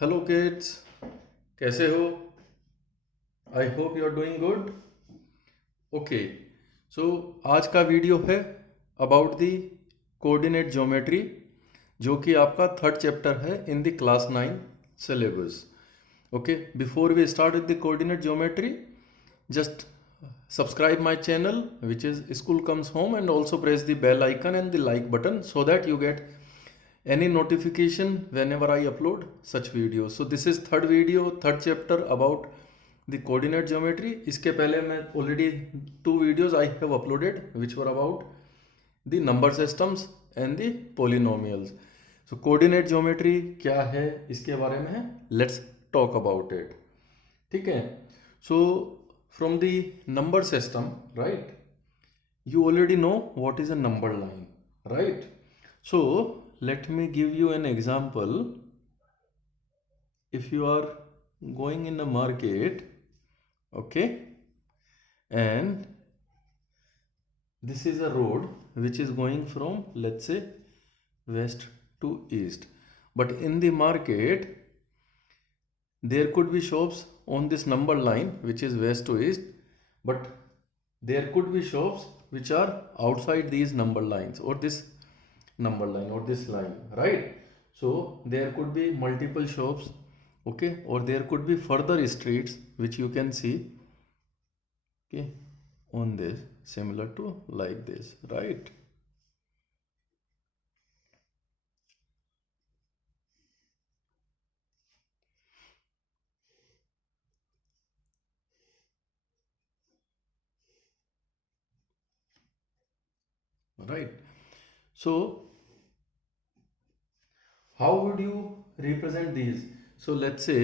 Hello kids, कैसे हो? I hope you are doing good. Okay, so आज का वीडियो है अबाउट द कोऑर्डिनेट ज्योमेट्री, जो कि आपका थर्ड चैप्टर है in the class 9 syllabus. Okay, before we start with the coordinate geometry, just subscribe my channel, which is School Comes Home, and also press the bell icon and the like button so that you get any notification whenever I upload such videos. So this is third video, third chapter about the coordinate geometry. इसके पहले मैं already two videos I have uploaded which were about the number systems and the polynomials. So coordinate geometry क्या है इसके बारे में है, let's talk about it. ठीक है? So from the number system, right? You already know what is a number line, right? So let me give you an example. If you are going in a market, okay, and this is a road which is going from, let's say, west to east, but in the market there could be shops on this number line which is west to east, but there could be shops which are outside these number lines or this number line or this line, right? So there could be multiple shops, okay, or there could be further streets which you can see, okay, on this, similar to like this, right? Right. So how would you represent these? So let's say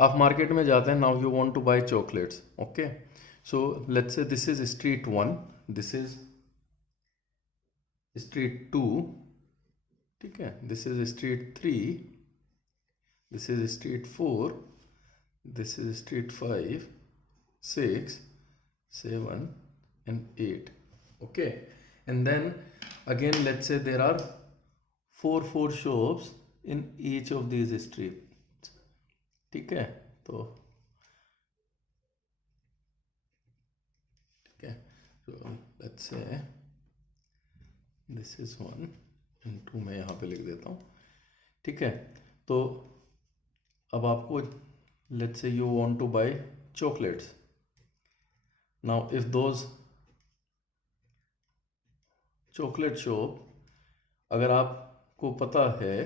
आप market में जाते हैं, now you want to buy chocolates, okay, so let's say this is street 1, this is street 2, ठीक है, this is street 3, this is street 4, this is street 5, 6, 7 and 8, okay, and then again let's say there are four shops in each of these streets, ठीक है, तो ठीक है, so let's say this is 1 and 2, मैं यहाँ पे लिख देता हूँ, ठीक है। तो अब आपको let's say you want to buy chocolates, now if those chocolate shop अगर आपको पता है,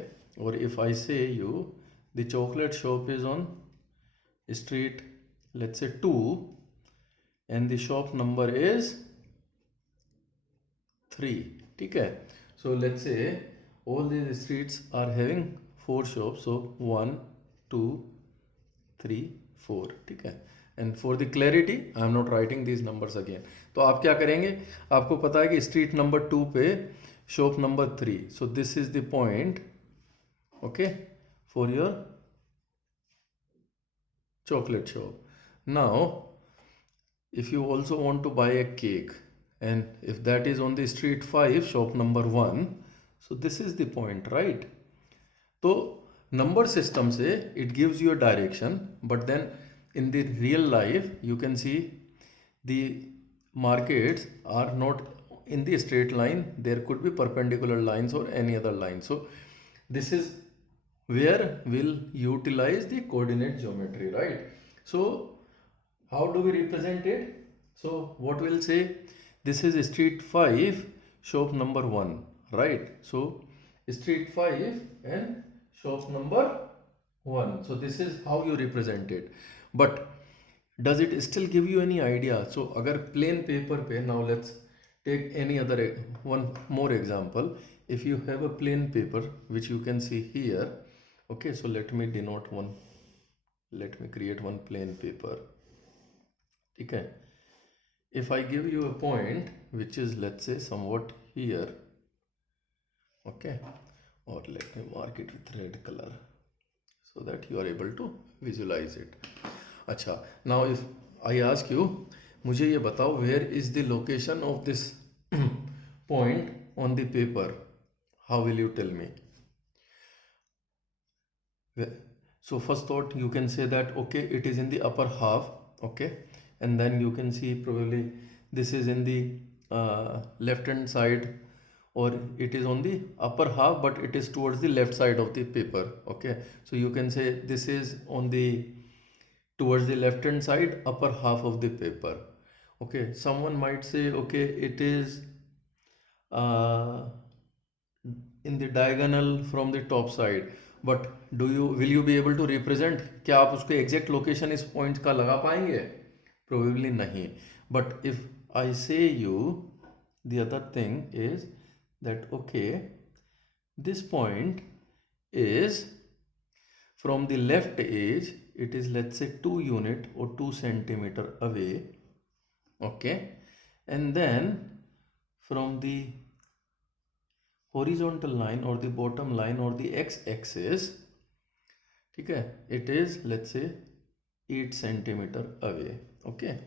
और if I say you the chocolate shop is on street let's say 2 and the shop number is 3, ठीक है, so let's say all these streets are having 4 shops, so 1 2 3 4, ठीक है, and for the clarity I am not writing these numbers again. तो आप क्या करेंगे, आपको पता है कि स्ट्रीट नंबर 2 पे shop number 3, so this is the point, okay, for your chocolate shop. Now if you also want to buy a cake, and if that is on the street 5 shop number 1, so this is the point, right? तो number system से it gives you a direction, but then in the real life you can see the markets are not in the straight line, there could be perpendicular lines or any other line. So this is where we'll utilize the coordinate geometry, right? So how do we represent it? So what we'll say, this is street 5 shop number 1, right? So street 5 and shop number 1, so this is how you represent it. But does it still give you any idea? So agar plain paper pe, now let's take any other one more example. If you have a plain paper which you can see here, okay, so let me denote one, let me create one plain paper, okay. If I give you a point which is let's say somewhat here, okay, or let me mark it with red color so that you are able to visualize it. अच्छा, now if I ask you, मुझे ये बताओ, where is the location of this point on the paper? How will you tell me? So first thought, you can say that okay, it is in the upper half, okay, and then you can see probably this is in the left hand side, or it is on the upper half but it is towards the left side of the paper, okay. So you can say this is on the towards the left hand side upper half of the paper, okay. Someone might say okay, it is uh, in the diagonal from the top side, but will you be able to represent, क्या आप उसको exact location इस point का लगा पाएंगे? Probably नहीं. But if I say you, the other thing is that okay, this point is from the left edge, it is let's say 2 unit or 2 centimeter away, okay, and then from the horizontal line or the bottom line or the x-axis, ठीक है, it is let's say 8 centimeter away, okay.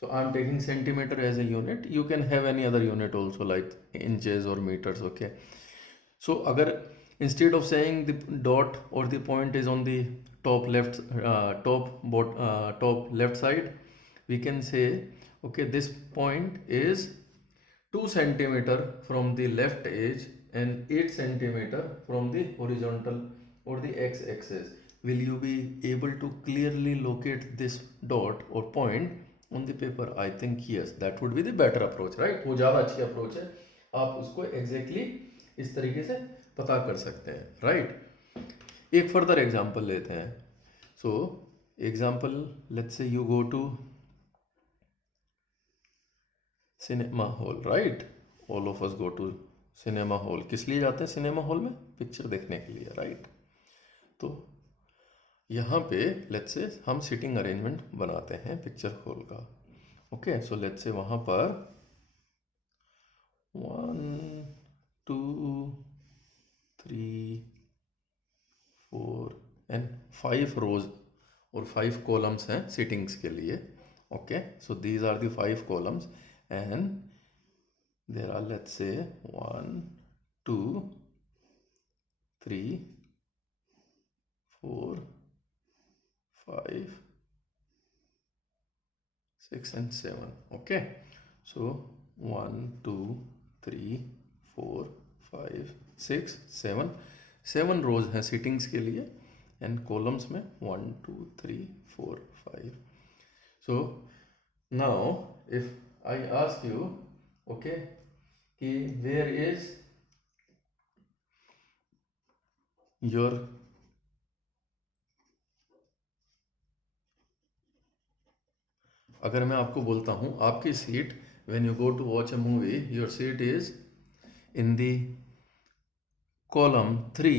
So I'm taking centimeter as a unit. You can have any other unit also like inches or meters, okay. So agar instead of saying the dot or the point is on the top left top left side, we can say okay, this point is 2 centimeter from the left edge and 8 centimeter from the horizontal or the x-axis. Will you be able to clearly locate this dot or point on the paper? I think yes, that would be the better approach, right? वो ज़्यादा अच्छी approach है, आप उसको exactly इस तरीके से पता कर सकते हैं, right? एक further example लेते हैं. So example, let's say you go to cinema hall, right? All of us go to cinema hall. किस लिए जाते हैं सिनेमा हॉल में? पिक्चर देखने के लिए, राइट? तो यहाँ पे लेट्स से हम सिटिंग अरेंजमेंट बनाते हैं पिक्चर हॉल का, ओके. सो लेट्स से वहाँ पर 1 2 3 4 एंड 5 रोज और 5 कॉलम्स हैं सिटिंग्स के लिए, okay. So these are the 5 columns and there are let's say 1 2 3 4 5 6 and 7, okay. So 1 2 3 4 5 6 7 रोज हैं सिटिंग्स के लिए एंड कॉलम्स में 1 2 3 4 5. So now if I ask you, okay, कि where is your अगर मैं आपको बोलता हूँ आपकी seat when you go to watch a movie, your seat is in the column 3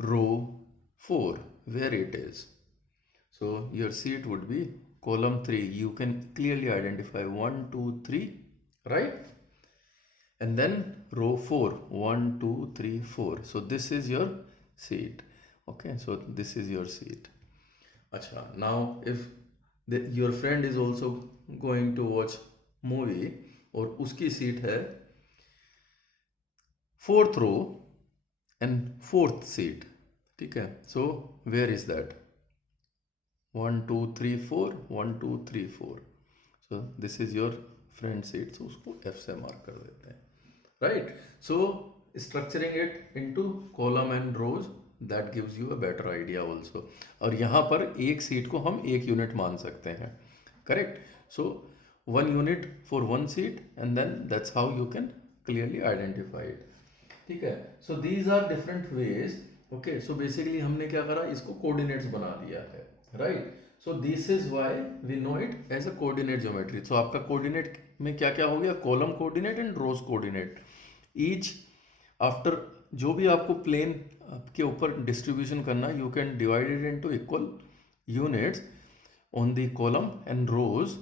row 4, where it is. So your seat would be column 3. You can clearly identify 1 2 3, right? And then row 4, 1 2 3 4. So this is your seat, okay. So this is your seat. Acha, now if your friend is also going to watch movie और उसकी seat है 4th row and 4th seat, ठीक है. So where is that? 1 2 3 4 1 2 3 4. So this is your friend seat, so उसको F से mark कर देते हैं, right? So structuring it into column and rows, that gives you a better idea also. और यहाँ पर एक सीट को हम एक यूनिट मान सकते हैं, correct? So 1 unit for 1 seat and then that's how you can clearly identify it, ठीक है. So these are different ways, okay. So basically हमने क्या करा, इसको coordinates बना दिया है, right? So this is why we know it as a coordinate geometry. So आपका coordinate में क्या क्या हो गया? Column coordinate and rows coordinate. Each after जो भी आपको plane के ऊपर distribution करना, you can divide it into equal units on the column and rows,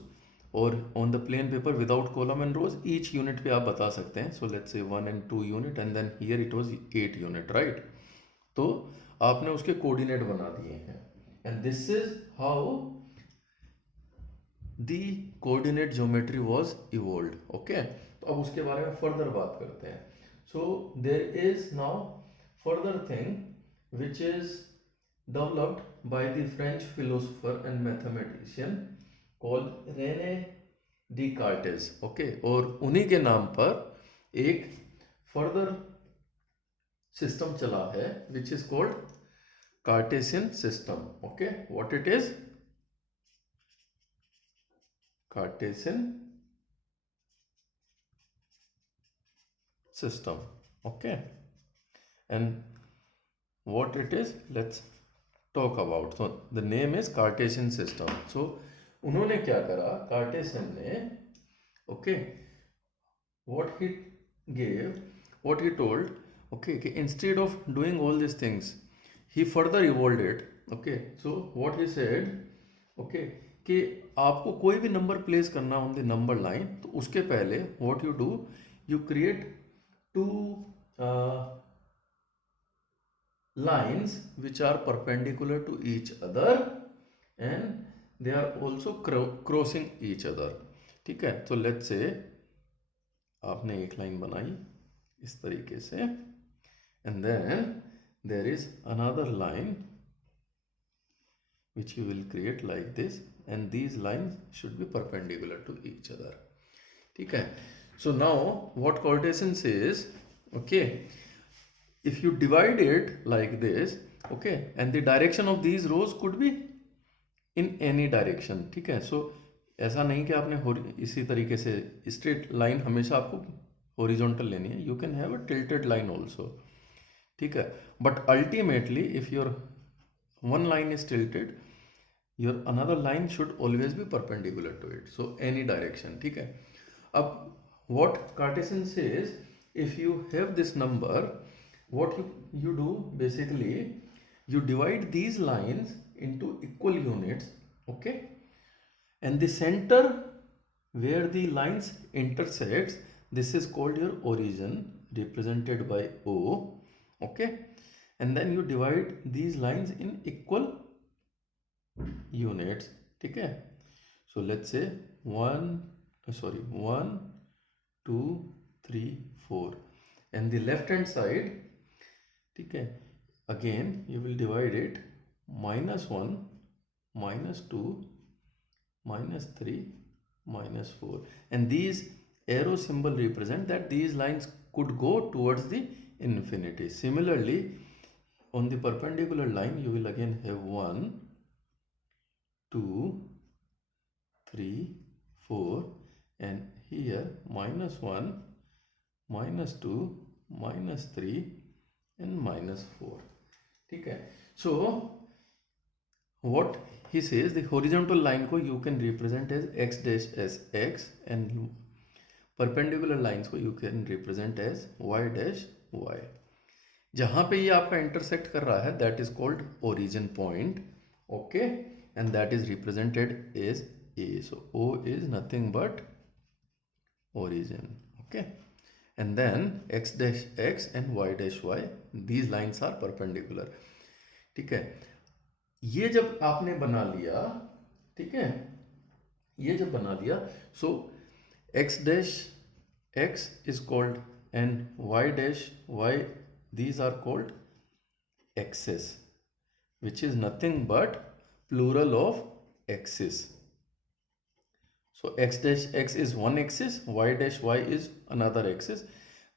और on the plain paper without column and rows each unit पे आप बता सकते हैं. So let's say 1 and 2 unit and then here it was 8 unit, right? तो आपने उसके coordinate बना दिए हैं. And this is how the coordinate geometry was evolved, okay. तो अब उसके बारे में further बात करते हैं. So there is now further thing which is developed by the French philosopher and mathematician called René Descartes. Okay, और उन्हीं के नाम पर एक फर्दर सिस्टम चला है which is called Cartesian system. Okay, what it is? Cartesian system. Okay, and what it is, let's talk about. So the name is Cartesian system. So उन्होंने क्या करा, कार्टेशियन ने, okay, what he gave, what he told, okay, instead of doing all these things, he further evolved it. Okay, so what he said, okay, कि आपको कोई भी number place करना on the number line, तो उसके पहले what you do, you create two lines which are perpendicular to each other and they are also crossing each other. ठीक है, तो लेट्स से आपने एक लाइन बनाई इस तरीके से and then there is another line which you will create like this and these lines should be perpendicular to each other. ठीक है, so now what Cartesian says, okay, if you divide it like this, okay, and the direction of these rows could be in any direction. ठीक है, so ऐसा नहीं कि आपने इसी तरीके से स्ट्रेट लाइन हमेशा आपको हॉरिजॉन्टल लेनी है, you can have a tilted line also. ठीक है, but ultimately if your one line is tilted, your another line should always be perpendicular to it, so any direction. ठीक है, अब what Cartesian says, if you have this number, what you do basically, you divide these lines into equal units, okay, and the center where the lines intersects, this is called your origin, represented by O. Okay, and then you divide these lines in equal units. ठीक है, so let's say 1 2 3 4 and the left hand side, ठीक है, again you will divide it -1 -2 -3 -4 and these arrow symbol represent that these lines could go towards the infinity. Similarly, on the perpendicular line you will again have 1 2 3 4 and here -1 -2 -3 and -4. ठीक है, so what he says, the horizontal line को you can represent as x dash as x and perpendicular lines को you can represent as y dash y. जहां पे ये आपका intersect कर रहा है that is called origin point. Okay, and that is represented as A. So O is nothing but origin. Okay, and then X dash X and Y dash Y, these lines are perpendicular. ठीक है, ये जब आपने बना लिया, ठीक है, ये जब बना लिया, so x dash x is called and Y dash y, these are called axes, which is nothing but plural of axis. So x dash x is one axis, y dash y is another axis.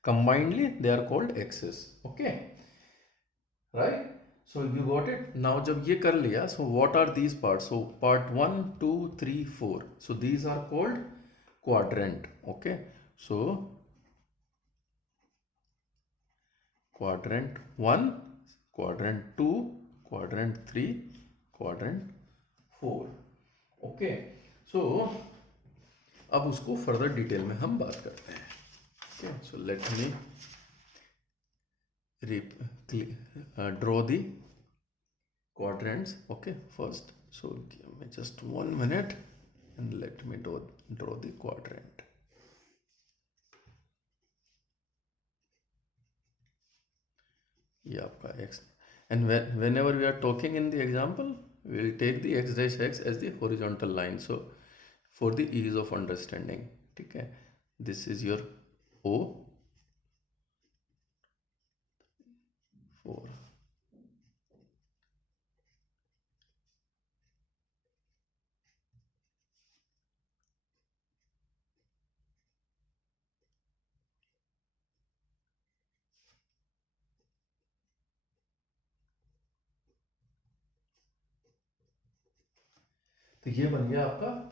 Combinedly they are called axes. Okay, right? So you got it. Now जब ये कर लिया, so what are these parts? So part 1 2 3 4, so these are called quadrant. Okay, so quadrant 1, quadrant 2, quadrant 3, quadrant 4. Okay, सो अब उसको further detail में हम बात करते हैं. Okay, so let me draw the quadrants. Okay, first, so give me just 1 minute and let me draw the quadrant. ये आपका x, and whenever we are talking in the example, we will take the x dash x as the horizontal line, so for the ease of understanding. ठीक है, this is your O, 4, तो ये बन गया आपका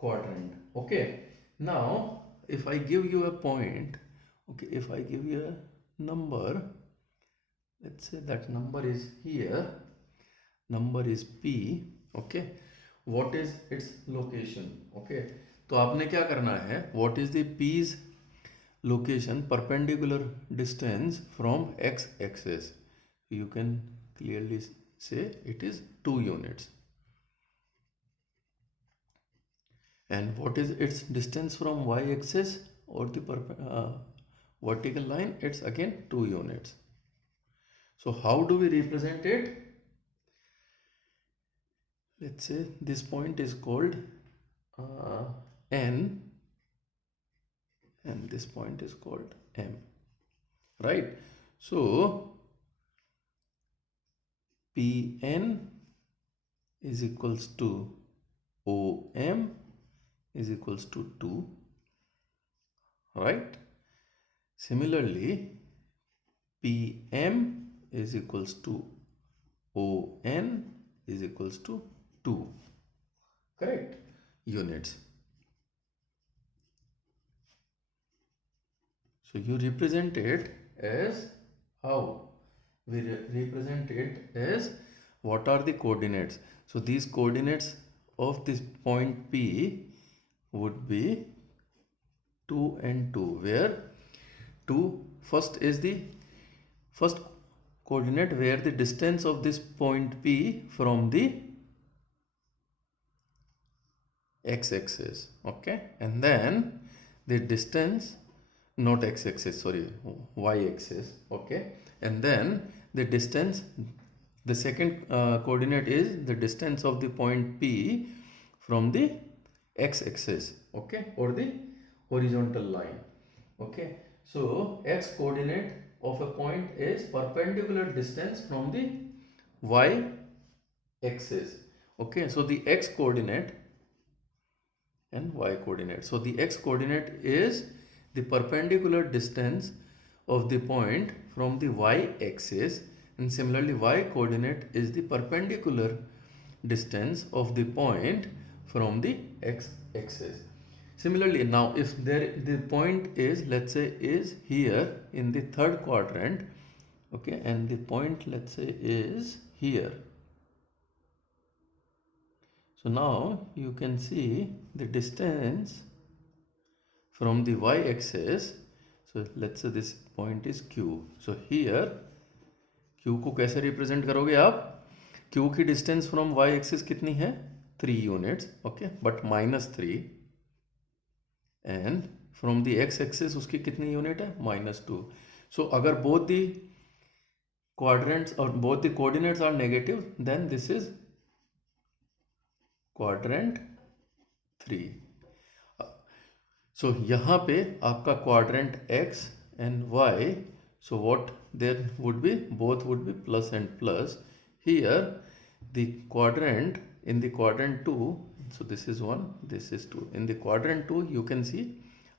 quadrant. Okay, now if I give you a point, okay, if I give you a number, let's say that number is here, number is p. Okay, what is its location? Okay, तो आपने क्या करना है, what is the p's location perpendicular distance from x axis? You can clearly say it is 2 units. And what is its distance from y axis or the vertical line? It's again 2 units. So how do we represent it? Let's say this point is called n, and this point is called m, right? So Pn is equals to OM is equals to 2, right? Similarly, PM is equals to ON is equals to 2, correct? Units. So you represent it as how? We represent it as what are the coordinates? So these coordinates of this point P would be 2 and 2, where 2 first is the first coordinate where the distance of this point P from the x-axis, okay, and then the distance, not x-axis, sorry, y-axis, okay, and then the distance, the second coordinate is the distance of the point P from the x-axis, okay, or the horizontal line, okay. So x coordinate of a point is perpendicular distance from the y axis, okay. So the x coordinate and y coordinate, so the x coordinate is the perpendicular distance of the point from the y axis, and similarly y coordinate is the perpendicular distance of the point from the x axis. Similarly, now if the point is, let's say, is here in the third quadrant, okay, and the point, let's say, is here. So now you can see the distance from the y-axis. So let's say this point is Q. So here Q को कैसे represent करोगे आप? Q की distance from y-axis कितनी है? 3 units, okay, but -3. And from the x-axis उसकी कितनी unit है? -2. So अगर both the quadrants or both the coordinates are negative, then this is quadrant 3. So यहाँ पे आपका quadrant x and y, so what there would be, both would be plus and plus. Here the quadrant, in the quadrant 2, so this is 1, this is 2. In the quadrant 2 you can see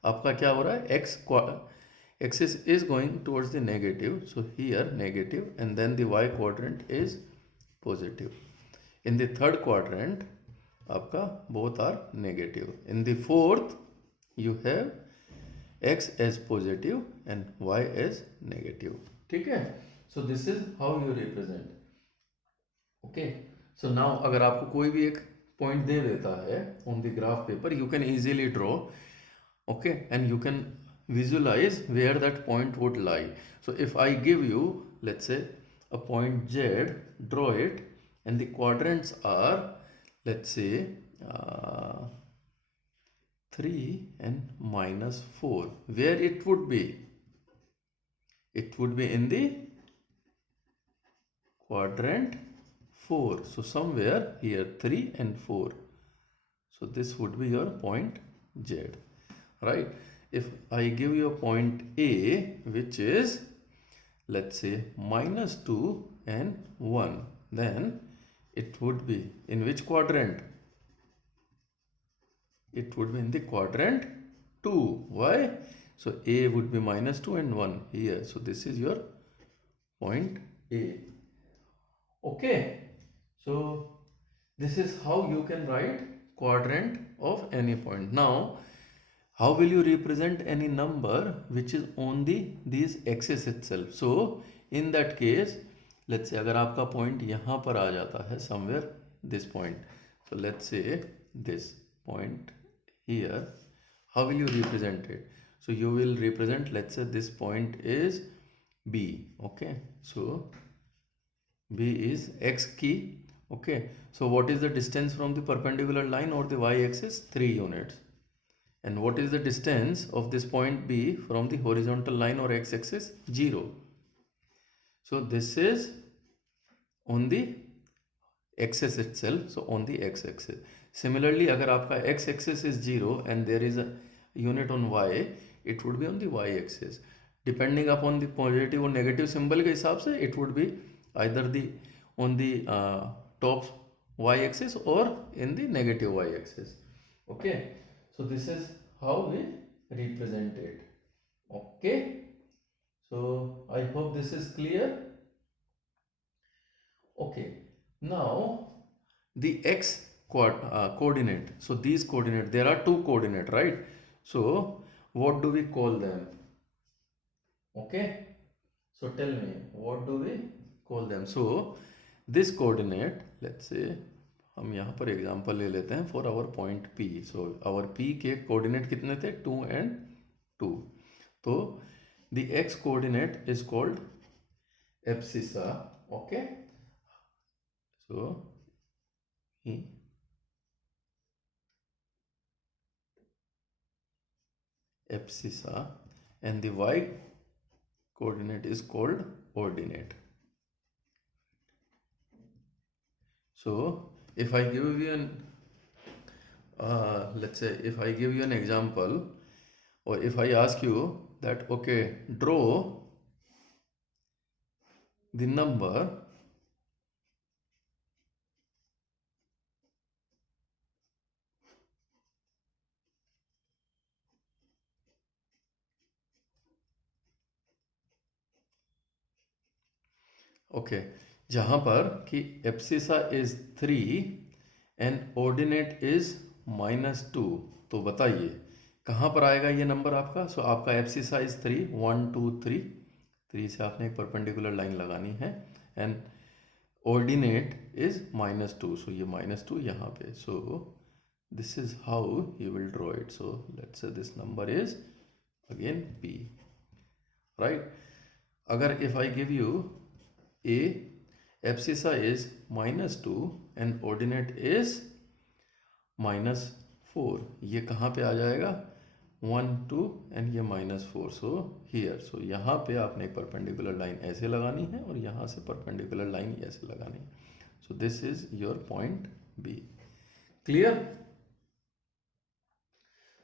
आपका क्या हो रहा है, axis is going towards the negative, so here negative, and then the y quadrant is positive. In the third quadrant आपका both are negative. In the fourth you have x as positive and y as negative. ठीक है? So this is how you represent. Okay. So now अगर आपको कोई भी एक point दे देता है on the graph paper, you can easily draw, okay, and you can visualize where that point would lie. So if I give you, let's say, a point Z, draw it, and the quadrants are, let's say, 3 and -4, where it would be? It would be in the quadrant 4. So somewhere here 3 and 4. So this would be your point Z, right? If I give you a point A, which is, let's say, -2 and 1, then it would be in which quadrant? It would be in the quadrant 2. Why? So A would be -2 and 1 here. So this is your point A. Okay. So This is how you can write quadrant of any point. Now how will you represent any number which is on these axis itself? So in that case, let's say अगर आपका point यहाँ पर आ जाता है somewhere this point, so let's say this point here, how will you represent it? So you will represent, let's say this point is B. Okay, so B is x key. Okay, so what is the distance from the perpendicular line or the y-axis? 3 units. And what is the distance of this point B from the horizontal line or x-axis? 0. So this is on the axis itself, so on the x-axis. Similarly, अगर आपका x-axis is 0 and there is a unit on y, it would be on the y-axis. Depending upon the positive or negative symbol के हिसाब से, it would be either on the top y-axis or in the negative y-axis. Okay, so this is how we represent it. Okay, so I hope this is clear. Okay, now the x coordinate. So these coordinate, there are two coordinate, right? So what do we call them? Okay, so tell me, what do we call them? So this coordinate, let's say हम यहाँ पर example ले लेते हैं for our point P. So our P के coordinate कितने थे? 2 and 2. तो the x coordinate is called abscissa. Okay, so abscissa and the y coordinate is called ordinate. So if I give you an let's say if I give you an example, or if I ask you that okay, draw the number okay, जहाँ पर कि abscissa is 3 and ordinate is -2, तो बताइए कहाँ पर आएगा ये number आपका? सो आपका एब्सिसा इज 3, 1 2 3, 3 से आपने एक परपेंडिकुलर लाइन लगानी है एंड ऑर्डिनेट इज -2, सो ये -2 यहाँ पे. So this is how you will draw it. So let's say this number is again P, right? अगर if I give you A, abscissa is -2 and ordinate is -4, ये कहाँ पे आ जाएगा? 1 2 एंड ये -4. So here, सो यहाँ पे आपने एक परपेंडिकुलर लाइन ऐसे लगानी है और यहाँ से परपेंडिकुलर लाइन ऐसे लगानी है. सो this is your point B. Clear?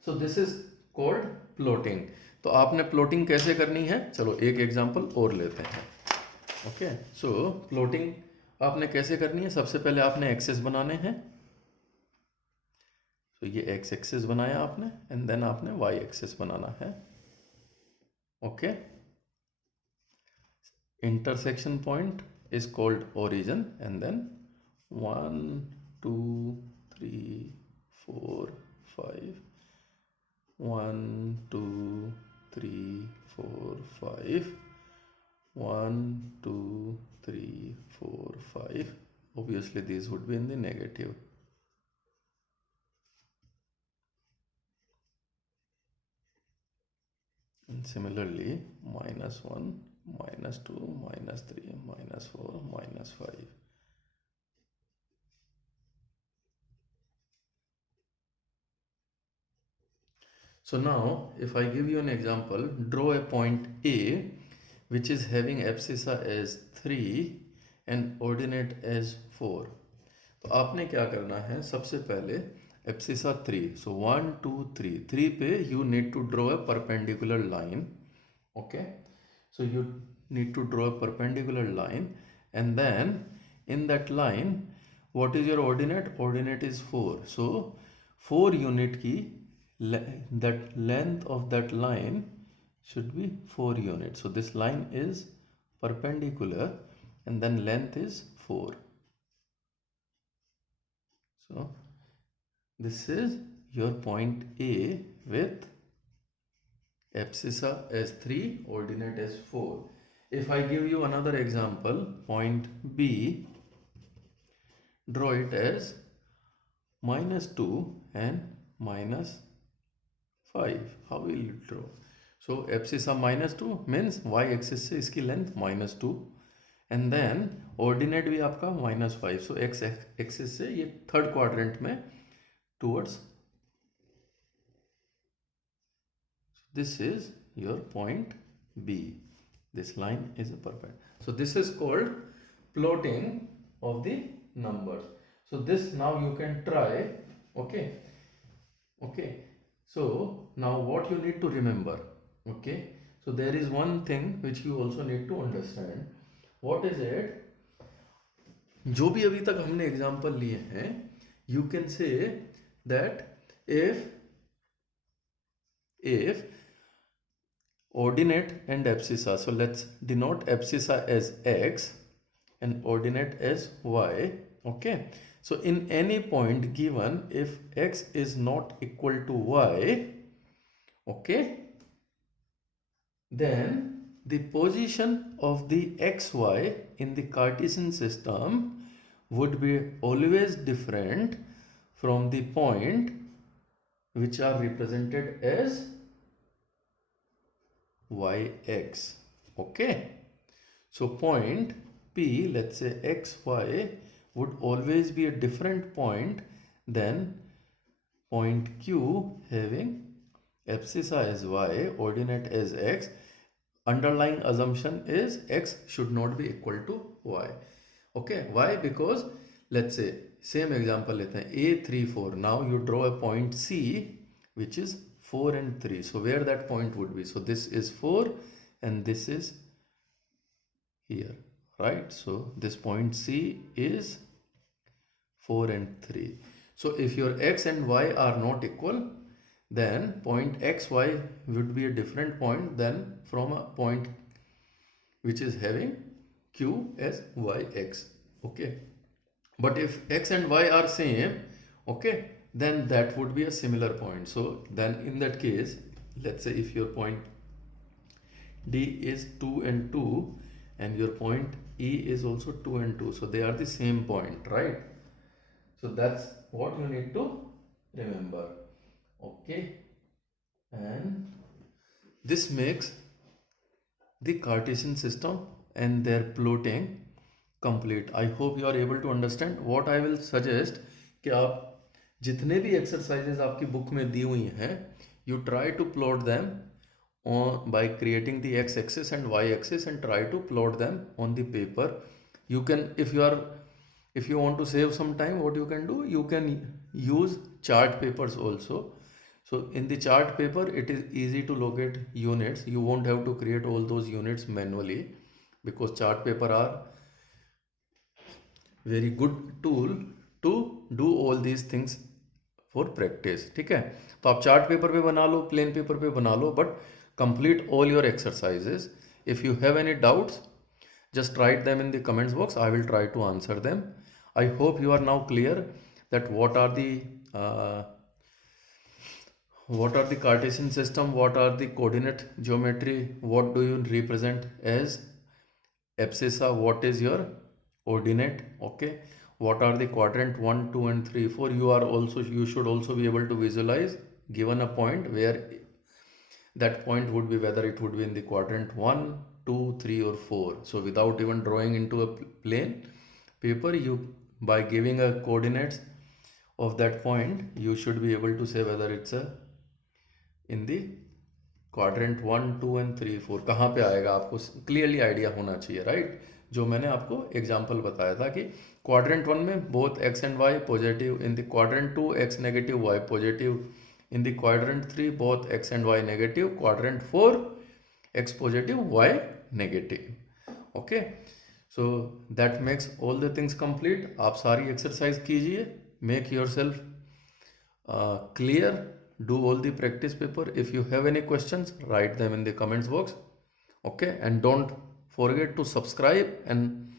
So this is called plotting. तो आपने प्लॉटिंग कैसे करनी है? चलो एक एग्जांपल और लेते हैं. ओके, सो प्लॉटिंग आपने कैसे करनी है? सबसे पहले आपने एक्सेस बनाने हैं. तो ये एक्स एक्सेस बनाया आपने एंड देन आपने वाई एक्सेस बनाना है. Okay, intersection point is called origin and then 1 2 3 4 5, 1 2 3 4 5, 1 2 3 4 5. Obviously these would be in the negative. And similarly -1 -2 -3 -4 -5. So now if I give you an example, draw a point A which is having abscissa as 3 and ordinate as 4. तो आपने क्या करना है? सबसे पहले abscissa 3, so 1 2 3, 3 पे you need to draw a perpendicular line. Okay, so you need to draw a perpendicular line and then in that line what is your ordinate? Ordinate is 4. So 4 unit की that length of that line should be 4 units. So this line is perpendicular and then length is 4. So this is your point A with abscissa as 3, ordinate as 4. If I give you another example, point B, draw it as -2 and -5. How will you draw? So abscissa -2 means y-axis से इसकी length -2 and then ordinate भी आपका -5. So x-axis से ये third quadrant में towards, this is your point B. This line is a perpendicular. So this is called plotting of the numbers. So this now you can try. Okay. So now what you need to remember. Okay. So there is one thing which you also need to understand. What is it? जो भी अभी तक हमने example लिए हैं, you can say that if ordinate and abscissa, so let's denote abscissa as x and ordinate as y. Okay, so in any point given, if x is not equal to y, okay, then the position of the xy in the Cartesian system would be always different from the point which are represented as yx. Okay, so point P, let's say xy, would always be a different point than point Q having abscissa as y, ordinate as x. Underlying assumption is x should not be equal to y. Okay, why? Because let's say same example लेते हैं A 3 4. Now you draw a point C which is 4 and 3. So where that point would be? So this is 4 and this is here, right? So this point C is 4 and 3. So if your x and y are not equal, then point xy would be a different point than from a point which is having q as yx. Okay, but if x and y are same, okay, then that would be a similar point. So then in that case, let's say if your point D is 2 and 2 and your point E is also 2 and 2, so they are the same point, right? So that's what you need to remember. Okay, and this makes the Cartesian system and their plotting complete. I hope you are able to understand. What I will suggest कि आप जितने भी exercises आपकी book में दी हुई हैं, you try to plot them by creating the x-axis and y-axis and try to plot them on the paper. You can, if you want to save some time, what you can do, you can use chart papers also. So in the chart paper, it is easy to locate units. You won't have to create all those units manually because chart paper are very good tool to do all these things for practice. ठीक है, तो आप chart paper पे बना लो, plain paper पे बना लो, but complete all your exercises. If you have any doubts, just write them in the comments box. I will try to answer them. I hope you are now clear that what are the Cartesian system, what are the coordinate geometry, what do you represent as abscissa, what is your ordinate, okay, what are the quadrant 1 2 and 3 4. You should also be able to visualize given a point where that point would be, whether it would be in the quadrant 1 2 3 or 4. So without even drawing into a plane paper, you, by giving a coordinates of that point, you should be able to say whether it's in the quadrant 1 2 and 3 4 कहाँ पे आएगा, आपको clearly idea होना चाहिए, right? जो मैंने आपको example बताया था कि क्वाड्रेंट 1 में both x and y positive, in the quadrant 2 x negative y positive, in the quadrant 3 both x and y negative, quadrant 4 x positive y negative. Okay, so that makes all the things complete. आप सारी exercise कीजिए, make your self clear, do all the practice paper. If you have any questions, write them in the comments box. Okay, and don't forget to subscribe and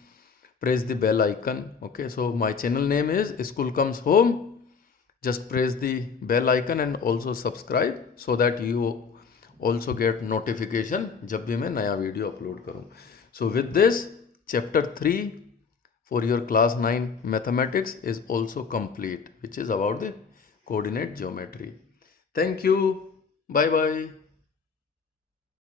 press the bell icon. Okay, so my channel name is School Comes Home. Just press the bell icon and also subscribe so that you also get notification जब भी मैं नया video upload करूँ. So with this, chapter 3 for your class 9 mathematics is also complete, which is about the coordinate geometry. Thank you. Bye bye.